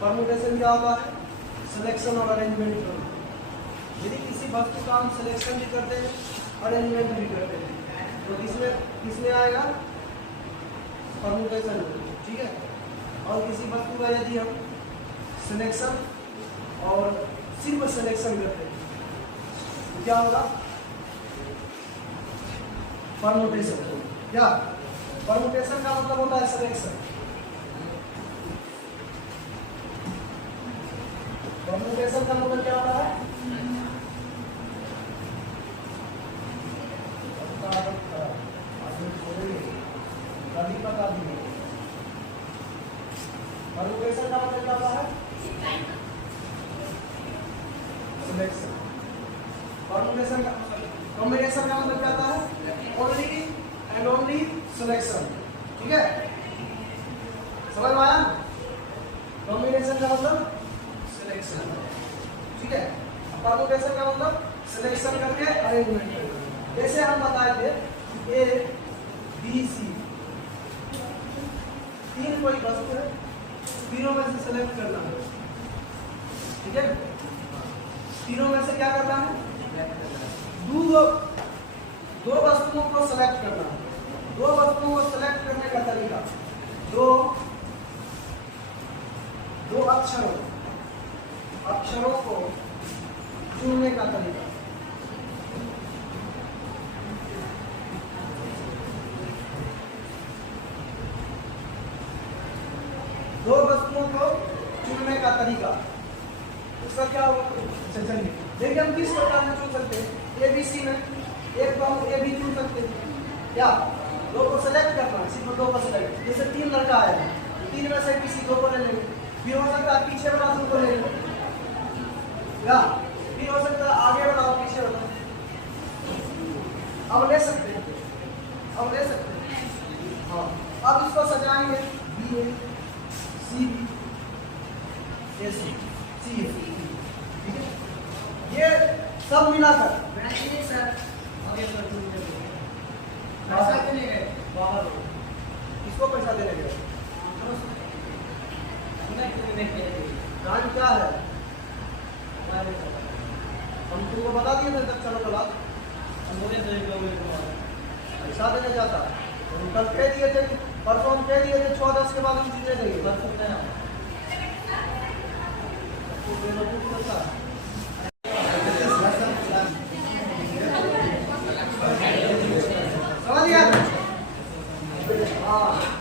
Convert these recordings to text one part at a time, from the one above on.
Permutation क्या होता है? सिलेक्शन और अरेंजमेंट करना। यदि किसी वस्तु का हम सिलेक्शन भी करते हैं, अरेंजमेंट भी करते हैं, तो किसमें आएगा? परमुटेशन में, ठीक है। और किसी वस्तु का यदि हम सिलेक्शन और सिर्फ सिलेक्शन करते हैं तो क्या होगा? परमुटेशन। क्या परमुटेशन का मतलब होता है? सिलेक्शन। परमुटेशन का मतलब क्या होता है? परमुटेशन का मतलब क्या होता है? सिलेक्शन। परमुटेशन का कॉम्बिनेशन का मतलब क्या होता है? ओनली एंड ओनली सिलेक्शन, ठीक है। समझ में आया? कॉम्बिनेशन का मतलब सिलेक्शन, ठीक है। परमुटेशन का मतलब सिलेक्शन करके अरेंजमेंट करके। जैसे हम बताए थे ए बी सी, तीन कोई वस्तु है, तीनों में से सेलेक्ट करना है, ठीक है। तीनों में से क्या करना है? दो वस्तुओं को सेलेक्ट करना है। दो वस्तुओं को सेलेक्ट करने का तरीका, दो अक्षरों को चुनने का तरीका। दो वस्तुओं को चुनने का तरीका, उसका क्या होगा? चलिए देखिए हम किस प्रकार में चुन सकते हैं। ए बी सी में एक को हम ए बी चुन सकते हैं, क्या? दो को सेलेक्ट करना, सिर्फ दो को सेलेक्ट। जैसे तीन लड़का आया, तीन में से किसी दो को ले लेंगे, फिर हो सकता है पीछे वाला दो को ले लेंगे, क्या? फिर हो सकता है आगे वाला और पीछे वाला। अब ले सकते हैं, हाँ। अब इसको सजाएंगे बी ए सी बी ए सी सी ए, ठीक है। ये सब मिलाकर पैसा देने गए बाहर, किसको पैसा देने गए? काम क्या है? हम तुमको बता दिए थे तक चलो गलत, पैसा देने जाता। हम कल कह दिए थे, परसों हम कह दिए थे 6-10 के बाद हम चीजें देंगे।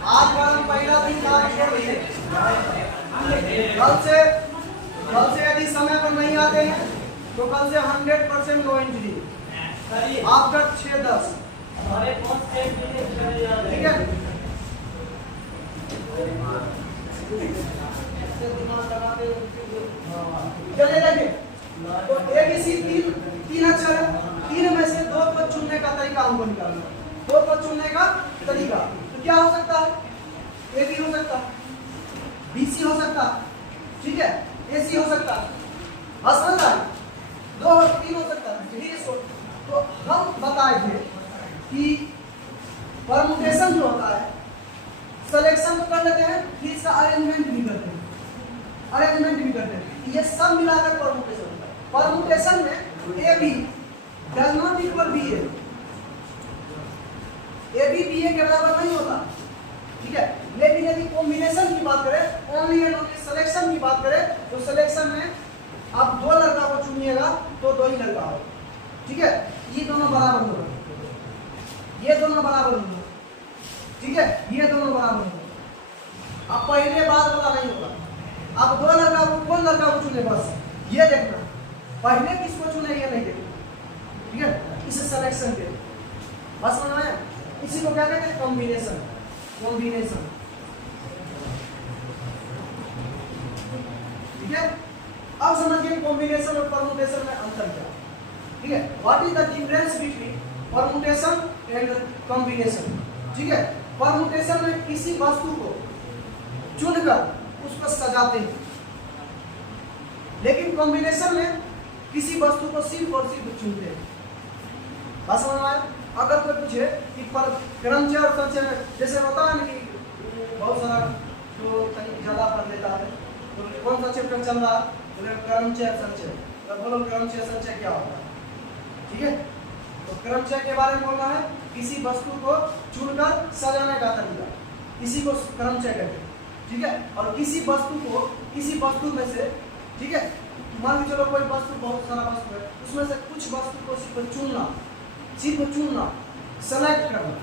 आज का हम पहला दिन छोड़ दिए। कल से यदि समय पर नहीं आते हैं तो कल से 100% नो एंट्री आफ्टर 6-10, ठीक है। चलिए देखिए, तो ए बी सी तीन अक्षर है, तीन में से दो को चुनने का तरीका हमको निकालना। दो को चुनने का तरीका तो क्या हो सकता है? ए बी हो सकता है, बी सी हो सकता है, ठीक है, ए सी हो सकता है, समझ रहा है? दो और तीन हो सकता है। तो हम बताए थे कि परमुटेशन जो होता है, सिलेक्शन तो कर लेते हैं, फिर इसका अरेंजमेंट भी करते हैं, ये सब मिलाकर परमुटेशन होता है। परमुटेशन में A B does not equal B A, B A के बराबर नहीं होता, ठीक है। लेकिन यदि कॉम्बिनेशन की बात करें, ओनली एंड ओनली सिलेक्शन की बात करें, तो सिलेक्शन में आप दो लड़का को चुनिएगा तो दो ही लड़का होगा, ठीक है। ये दोनों बराबर होगा, ये दोनों बराबर होगा, ठीक है, ये दोनों बराबर होगा। अब पहले बाद वाला नहीं होगा। अब दो लड़का को कौन लड़का को चुने, बस ये देखना, पहले किसको चुने ये नहीं देखना, ठीक है। इसे सिलेक्शन के बस समझ में, इसी को क्या कहते हैं? कॉम्बिनेशन। ठीक है। अब समझिए कॉम्बिनेशन और परमुटेशन में अंतर क्या है, ठीक है। What is the difference between permutation and combination, ठीक है। परमुटेशन में किसी वस्तु को चुनकर उसको सजाते हैं, लेकिन कॉम्बिनेशन में किसी वस्तु को सिर्फ और सिर्फ चुनते हैं। बात समझ में आया? अगर कोई पूछे कि क्रमचय और संचय, जैसे होता है ना कि बहुत सारा जो कहीं ज्यादा पढ़ लेता है तो कौन वाला चैप्टर चल रहा है, बोले क्रमचय संचय, तो बोलो क्रमचय संचय क्या होता है, ठीक है। तो क्रमचय के बारे में बोलना है, किसी वस्तु को चुनकर सजाने का तरीका, इसी को क्रमचय कहते हैं, ठीक है। और किसी वस्तु में से, ठीक है, मान के चलो कोई वस्तु, बहुत सारा वस्तु है, उसमें से कुछ वस्तु को सिर्फ चुनना, सेलेक्ट करना,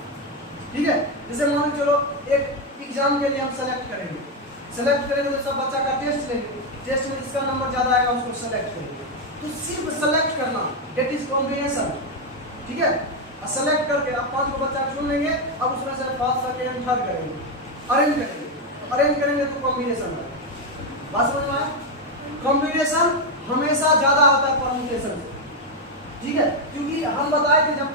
ठीक है। जैसे मान के चलो एक एग्जाम के लिए हम सेलेक्ट करेंगे तो सब बच्चा का टेस्ट लेंगे, टेस्ट में जिसका नंबर ज्यादा आएगा उसको सेलेक्ट करेंगे, तो सिर्फ सेलेक्ट करना, डेट इज कॉम्बिनेशन, ठीक है। और सेलेक्ट करके आप 5 को बच्चा चुन लेंगे, अब उसमें से फर्स्ट सेकंड थर्ड करेंगे, अरेंज करेंगे तो कॉम्बिनेशन है। बात समझ में आया? कॉम्बिनेशन हमेशा ज्यादा होता है परम्यूटेशन से, ठीक है, क्योंकि हम बताए थे जब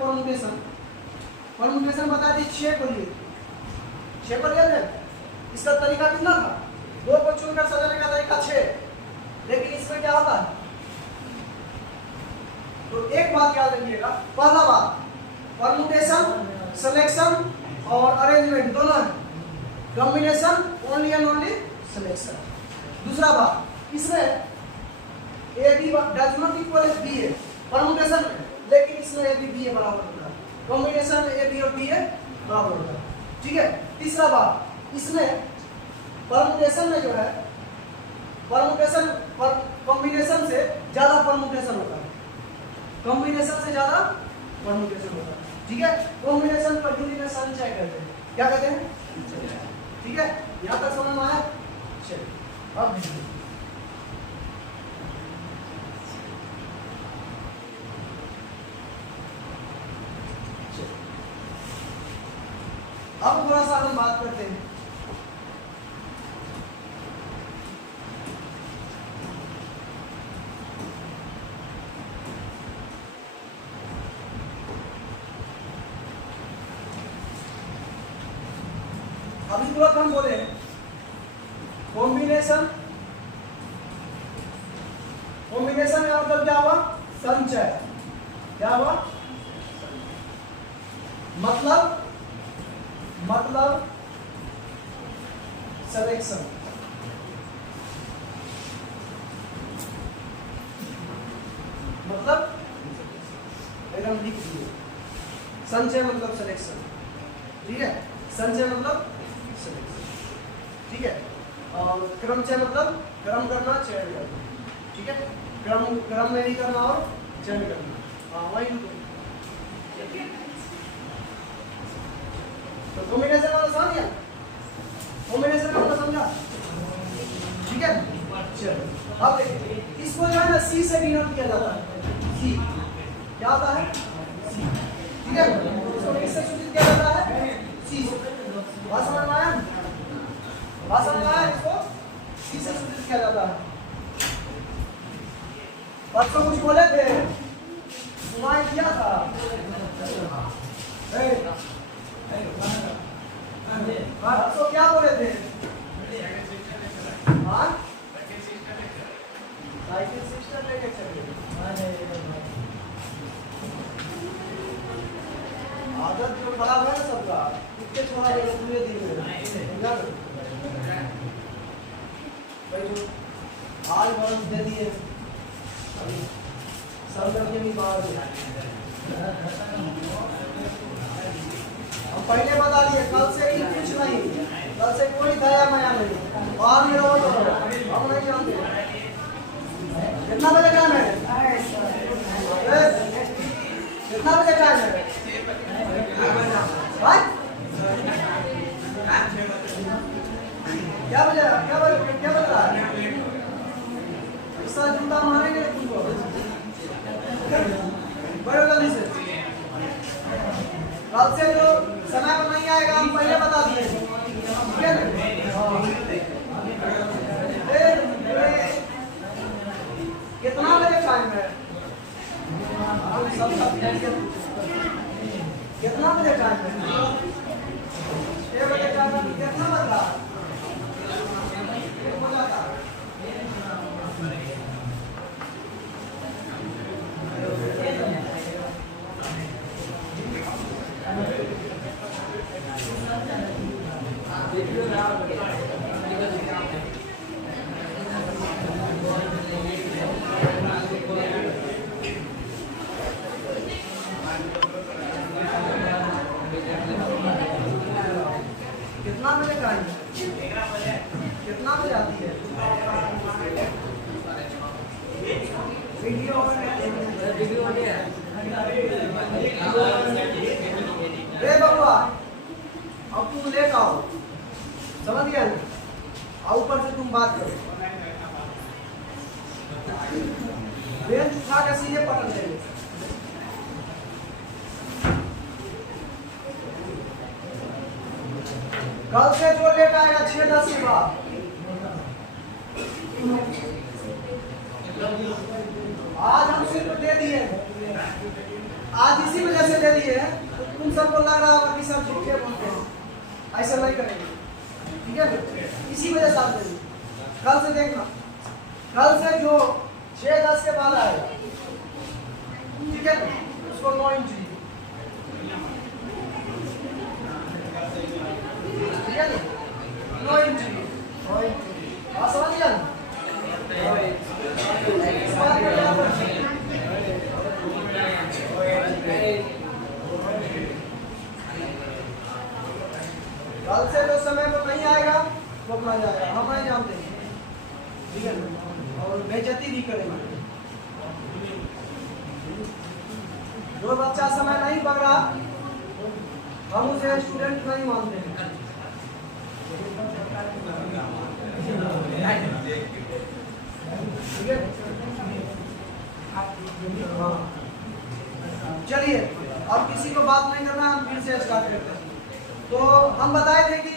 परम्यूटेशन बताए थे 6 को लिए थे। इसका तरीका कितना था? 2 को चुनकर सजाने का तरीका 6, लेकिन इसमें क्या होता है? तो एक बात याद रखिएगा, पहला बात परम्यूटेशन, सिलेक्शन और अरेंजमेंट दोनों है, combination only and only selection. दूसरा बात, इसमें A B does not equal B A permutation में, लेकिन इसमें ए बी ए बराबर होता है, कॉम्बिनेशन ए बी और बी ए बराबर होता है, ठीक है। तीसरा बात, इसमें परम्यूटेशन में जो है, कॉम्बिनेशन से ज्यादा परम्यूटेशन होता है, ठीक है। कॉम्बिनेशन पर हिंदी में संचय कहते हैं, क्या कहते हैं? ठीक है, यहाँ तक समझ में आया? चलिए अब थोड़ा सा हम बात करते हैं अभी तुरंत हम बोले कॉम्बिनेशन का मतलब क्या हुआ? संचय। क्या हुआ? मतलब सिलेक्शन। मतलब एकदम लिख दिए, संचय मतलब सिलेक्शन, ठीक है। संचय मतलब सिलेक्शन, ठीक है। और क्रमचय मतलब क्रम करना, चयन करना, ठीक है। क्रम में नहीं करना और चयन करना, हाँ वही। तो कॉम्बिनेशन वाला समझ गया? कॉम्बिनेशन वाला समझा? ठीक है। चलो अब देखिए, इसको जो है ना सी से डिनोट किया जाता है। सी क्या होता है? सी, ठीक है। इसको किससे सूचित किया जाता है? सी से। बात समझ में आया? बात समझ में आया? इसको सी से सूचित किया जाता है। बच्चों कुछ बोले थे, सुनाई दिया था। बच्चों क्या बोले थे? हाँ, साइकिल सिस्टम लेके चले। आदत जो खराब है ना सबका, कितने छोड़ा जाएगा पूरे दिन में? भाई जो आज बरस दे दिए, अभी सर करके भी बाहर हम पहले बता दिए, कल से ही कुछ नहीं, कल से कोई दया माया नहीं, बाहर में रहो तो हम नहीं जानते। कितना बजे टाइम है? कितना बजे टाइम है? क्या बज रहा है? इसका जूता मारेंगे तुमको बड़े जल्दी से। कल से जो समय पर नहीं आएगा हम पहले बता दिए, ठीक है ना? कितना बजे टाइम है? कितना बजे टाइम है? 6 बजे टाइम है। कितना बज रहा है? हो जाता है। देखिए कितना हो जाती है? वीडियो रे बबुआ, अब तुम लेट आओ, समझ गया ना? और ऊपर से तुम बात करो, बेंच उठा के सीधे पकड़ लेंगे। कल से जो लेट आएगा 6:10 के बाद, आज हम सिर्फ दे दिए, आज इसी वजह से दे दिए हैं, तो तुम सबको लग रहा होगा कि सब झूठे बोलते हैं, ऐसा नहीं करेंगे, ठीक है? इसी वजह से आप दे दिए। कल से देखना, कल से जो 6:10 के बाद आएगा, ठीक है, उसको 9 इंच, ठीक है, 9 इंच, आप समझ गया ना? कल से जो समय को नहीं आएगा वो अपना जाएगा, हम नहीं जानते, ठीक है ना? और बेइज्जती भी करेंगे। जो बच्चा समय नहीं पढ़ रहा, हम उसे स्टूडेंट नहीं मानते हैं। ठीक है, चलिए अब किसी को बात नहीं करना, हम फिर से स्टार्ट करते हैं। तो हम बताए थे कि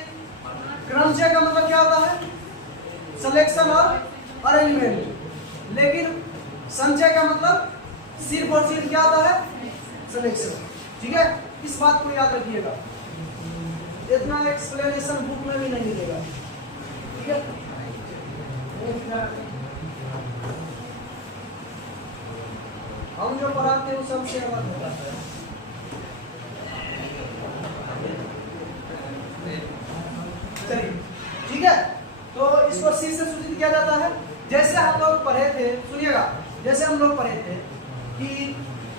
क्रमशः का मतलब क्या होता है? सिलेक्शन और अरेंजमेंट। लेकिन संचय का मतलब सिर्फ और सिर्फ क्या होता है? सिलेक्शन। ठीक है, इस बात को याद रखिएगा, इतना एक्सप्लेनेशन बुक में भी नहीं मिलेगा। ठीक है, हम जो पढ़ाते हैं वो सबसे अलग होता है। चलिए ठीक है, तो इसको सी से सूचित किया जाता है। जैसे हम लोग पढ़े थे, सुनिएगा, जैसे हम लोग पढ़े थे कि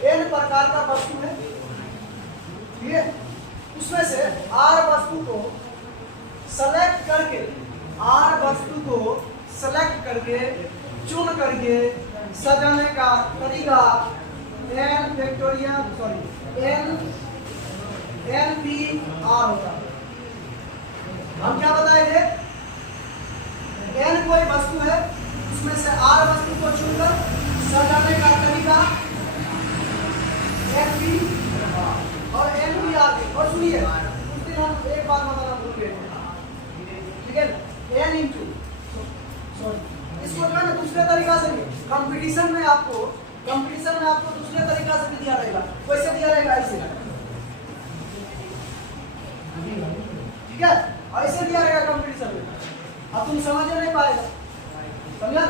n प्रकार का वस्तु है, ठीक है, उसमें से r वस्तु को सेलेक्ट करके, r वस्तु को सेलेक्ट करके, चुन करके सजाने का तरीका n फैक्टोरियल NPR होता है। हम क्या बताए थे? n कोई वस्तु है, उसमें से r वस्तु को चुनकर सजाने का तरीका NP और NPR। और सुनिए, उस दिन हम एक बात बताना भूल गए थे, ठीक है, n इंटू, इसको जो है ना दूसरे तरीका से, कंपटीशन में आपको दूसरे तरीका से भी दिया रहेगा। वैसे दिया रहेगा ऐसे, ठीक है, ऐसे दिया रहेगा कंपटीशन में। अब तुम समझ नहीं पाएगा, समझा?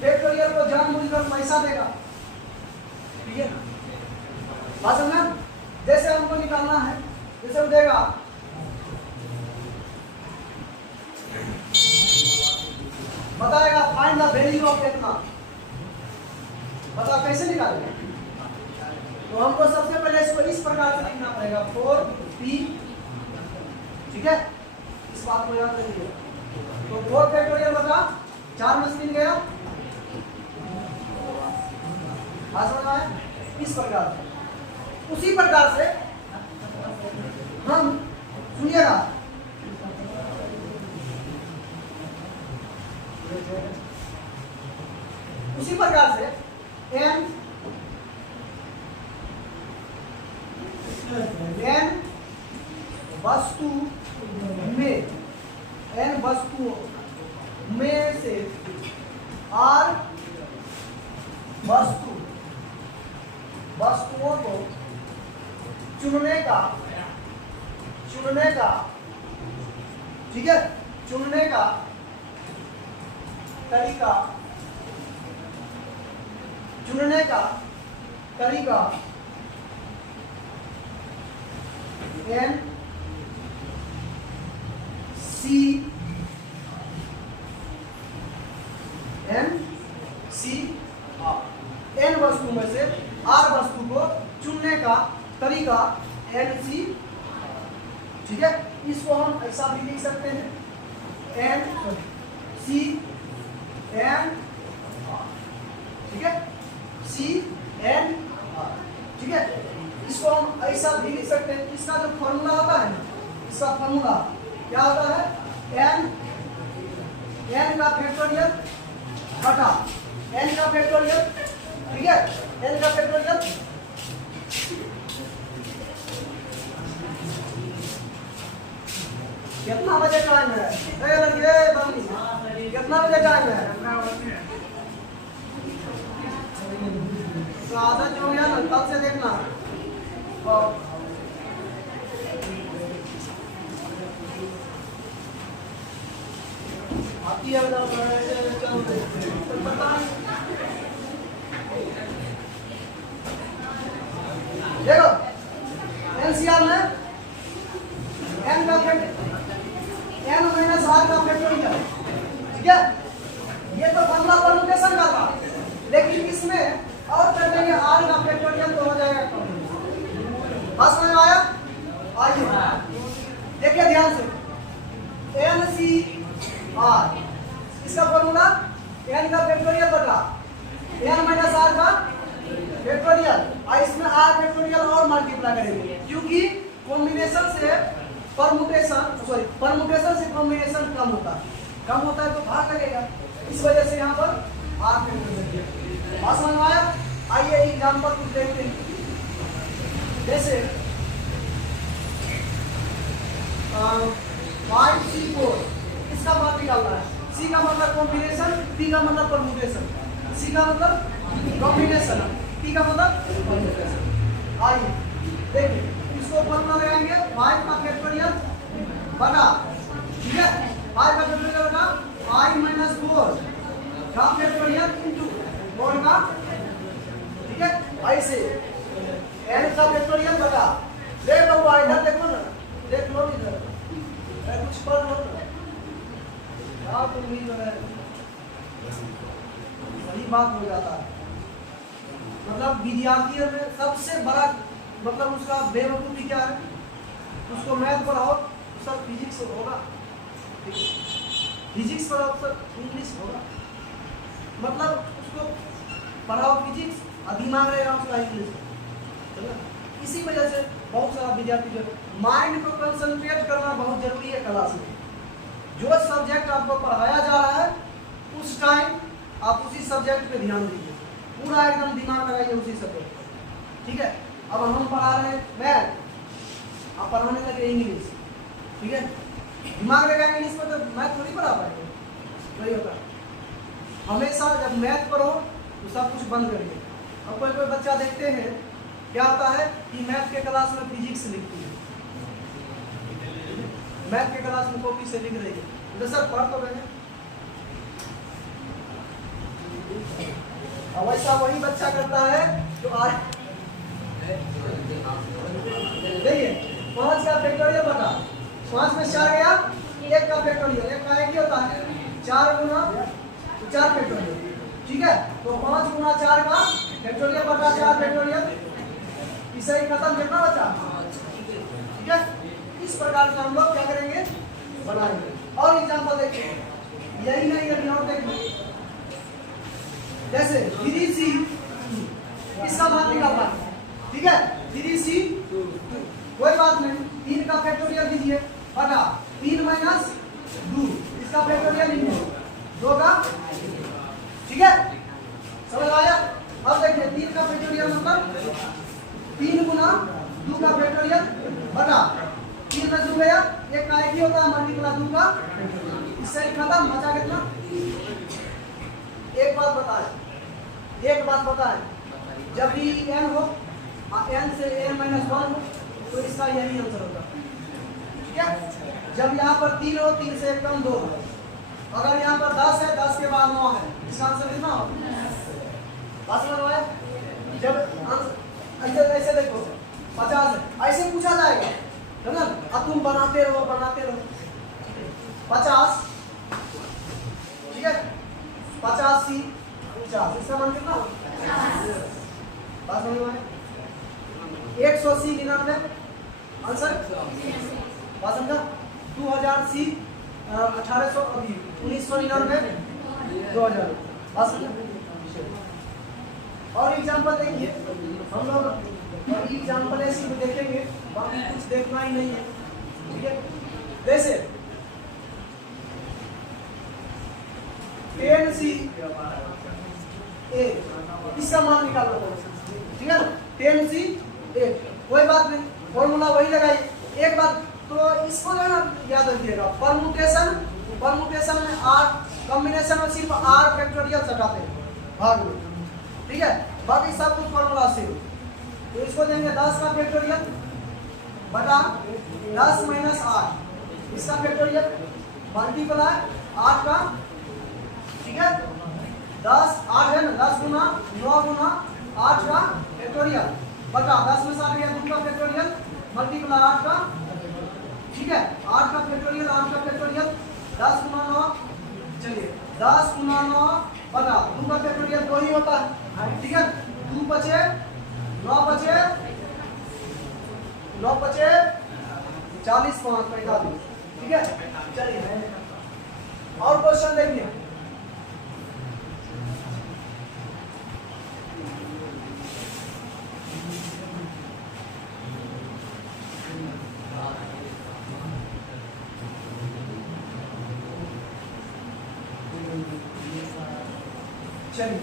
फैक्टोरियल को जानबूझकर पैसा देगा, ठीक है, बात समझा? जैसे हमको निकालना है, जैसे वो देगा बताएगा फाइंड द वैल्यू ऑफ कितना, बताओ कैसे निकालेंगे? तो हमको सबसे पहले इसको इस प्रकार से लिखना पड़ेगा 4p, ठीक है, इस बात को याद रखिए। तो 4 फैक्टोरियल बता 4 में से मिल गया, बात समझ आया? इस प्रकार से, उसी प्रकार से हम, सुनिएगा, उसी प्रकार से n वस्तुओं में से r वस्तुओं को चुनने का, ठीक है, चुनने का तरीका NCR, n वस्तु में से r वस्तु को चुनने का तरीका NC, ठीक है। इसको हम ऐसा भी लिख सकते हैं सी एन, ठीक है, सी एन, ठीक है। इसको हम ऐसा भी लिख सकते हैं, इसका जो फॉर्मूला होता है, इसका फॉर्मूला क्या होता है, एन, एन का फैक्टोरियल बटा एन का फैक्टोरियल, ठीक है, एन का फैक्टोरियल कितना बजे टाइम है, कितना बजे टाइम है, तो आदत हो गया ना, कल से देखना। आती है देखो एनसीआर में एन का फैक्टर एन माइनस आर का फैक्टोरियल, ठीक है, ये तो फॉर्मूला परम्यूटेशन का था, लेकिन इसमें और कर देंगे आर का फैक्टोरियल तो हो जाएगा कम। बस समझ में आया? आइए देखिए ध्यान से, एन सी आर, इसका फॉर्मूला एन का फैक्टोरियल बटा एन माइनस आर का फैक्टोरियल, और इसमें आर फैक्टोरियल और मल्टीप्लाई करेंगे, क्योंकि कॉम्बिनेशन से परमुटेशन, सॉरी परमुटेशन से कॉम्बिनेशन कम होता है तो भाग लगेगा, इस वजह से यहाँ पर आर फैक्टोरियल। बात समझ में आया? आइए एग्जांपल कुछ देखते हैं, जैसे 5C4, इसका मान निकालना है, C का मतलब कॉम्बिनेशन, P का मतलब परमुटेशन, C का मतलब कॉम्बिनेशन, P का मतलब परमुटेशन। आइए देखिए, इसको फॉर्मूला लगाएंगे 5 का फैक्टोरियल बटा, ठीक है, 5 का फैक्टोरियल बटा 5 माइनस 4 का फैक्टोरियल इनटू 4 का, ठीक है, ऐसे n का फैक्टोरियल बटा, देख लो इधर देखो ना, देख लो इधर, कुछ पढ़ लो क्या तुम भी सही बात हो जाता है। मतलब विद्यार्थी में सबसे बड़ा मतलब उसका बेवकूफ़ी क्या है, उसको मैथ पढ़ाओ तो सब फिजिक्स होगा, फिजिक्स पढ़ाओ तो सब इंग्लिश होगा, मतलब उसको पढ़ाओ फिजिक्स और दिमाग रहेगा उसका इंग्लिश। इसी वजह से बहुत सारा विद्यार्थी जो माइंड को कंसंट्रेट करना बहुत जरूरी है क्लास में। जो सब्जेक्ट आपको पढ़ाया जा रहा है उस टाइम आप उसी सब्जेक्ट पे ध्यान दीजिए, पूरा एकदम दिमाग लगाइए उसी सब्जेक्ट पे, ठीक है। अब हम पढ़ा रहे हैं मैथ, आप पढ़ाने लगे इंग्लिश, ठीक है, दिमाग लगाएंगे इंग्लिश में तो मैथ थोड़ी पढ़ा पाएंगे, वही होता है। हमेशा जब मैथ पढ़ो तो सब कुछ बंद करिए। अब कोई कोई बच्चा देखते हैं क्या होता है कि मैथ के क्लास में फिजिक्स लिखती है, मैथ के क्लास में कॉपी से लिख रही है, तो सर पढ़ तो रहे हैं। अब ऐसा वही बच्चा करता है जो आज देखिए 5 का फैक्टोरियल बता, 5 में 4 गया, 1 का फैक्टोरियल, 1 का एक ही होता है 4 गुना 4 फैक्टोरियल, ठीक है। तो 5 गुना 4 का फैक्टोरियल बटा 4 फैक्टोरियल, इसे ही खत्म, कितना बचा, ठीक है। इस प्रकार से हम लोग क्या करेंगे, बनाएंगे। और एग्जांपल देखिए, यही नहीं अभी और देखिए, जैसे 3C, इसका मान निकालना है, ठीक है, 3C, कोई बात नहीं, 3 का फैक्टोरियल लीजिए बटा 3 माइनस 2, इसका फैक्टोरियल लीजिए 2 का, ठीक है, समझ आया। अब देखिए 3 का फैक्टोरियल मतलब 3 गुना 2 का फैक्टोरियल बटा 3 में 2 गया, 1 का एक ही होता है मल्टीप्लाई 2 का, इससे खत्म, बचा कितना। एक बात बताएं, जब भी n हो, n से n माइनस 1 हो, तो इसका यही आंसर होगा, ठीक है। जब यहाँ पर 3 हो, 3 से 1 कम 2 हो, अगर यहाँ पर 10 है, 10 के बाद 9 है, इसका आंसर कितना हो, बात समझ में आया। जब ऐसे देखो 50 है, ऐसे पूछा जाएगा, है ना, अब तुम बनाते रहो 50, ठीक है, 50C 50, इसका मान कितना, बात समझ में आया। 100C 99, आंसर बात समझा। 2000C 1800 अभी 1999 2000 बस। और एग्जांपल देखिए हम लोग, और एग्जांपल ऐसे देखेंगे, बाकी कुछ देखना ही नहीं है, ठीक है। जैसे 10C इसका मान निकालो, ठीक है ना। 10C कोई बात नहीं, फॉर्मूला वही लगाइए। एक बात तो इसको जो है ना याद रखिएगा, परमुटेशन में आर कॉम्बिनेशन में सिर्फ आर फैक्टोरियल सटाते हैं भाग में, ठीक है। बाकी सब कुछ फॉर्मूला से। तो इसको देंगे 10 का फैक्टोरियल बटा 10 माइनस 8, इसका फैक्टोरियल मल्टीप्लाई 8 का, ठीक है। 10 8 है ना, 10 गुना 9 गुना 8 का फैक्टोरियल बटा 10 में 7 गया 2 का फैक्टोरियल मल्टीप्लाई 8 का, ठीक है। 8 का फैक्टोरियल 10 गुना 9, चलिए 10 गुना 9 बटा 2 का फैक्टोरियल 2 ही होता है, ठीक है। 2 बचे 9 बचे 40 5 45, ठीक है। चलिए और क्वेश्चन देखिए, चलिए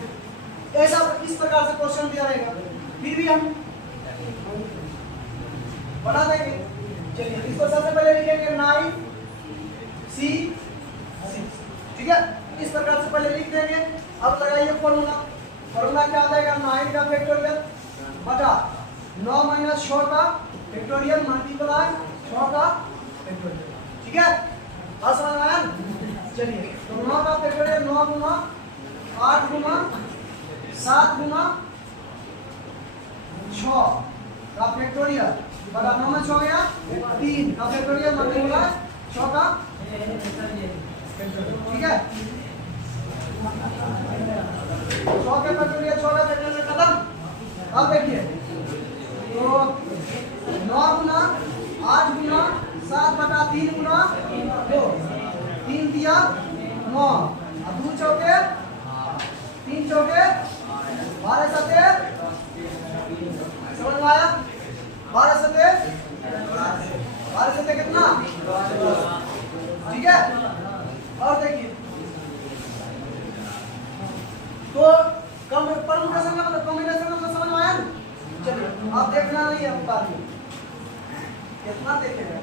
ऐसा इस प्रकार से क्वेश्चन दिया रहेगा, फिर भी हम बना देंगे। चलिए इसको सबसे पहले लिखेंगे 9C6, ठीक है। इस प्रकार से पहले लिख देंगे। अब लगाइए फॉर्मूला क्या आ जाएगा, 9 का फैक्टोरियल बटा 9 माइनस 6 का फैक्टोरियल मल्टीप्लाई 6 का फैक्टोरियल, ठीक है। समझ में आया? चलिए तो 9 का फैक्टोरियल 9 गुना 8 गुना 7 गुना 6 का फैक्टोरियल बटा 9 में 6 गया 3 का फैक्टोरियल मल्टीप्लाई 6 का फैक्टोरियल, ठीक है। 6 के फैक्टोरियल 6 का फैक्टोरियल खत्म। अब देखिए तो 9 गुना 8 गुना 7 बटा 3 गुना 2, 3 दिया 9 और 2 चौके 3 चौके 12 सते, समझ में आया? 12 सते कितना, ठीक है। और देखिए तो परमुटेशन का मतलब कॉम्बिनेशन का मतलब समझ में आया? चलिए आप देखना नहीं है बात में कितना देखेगा,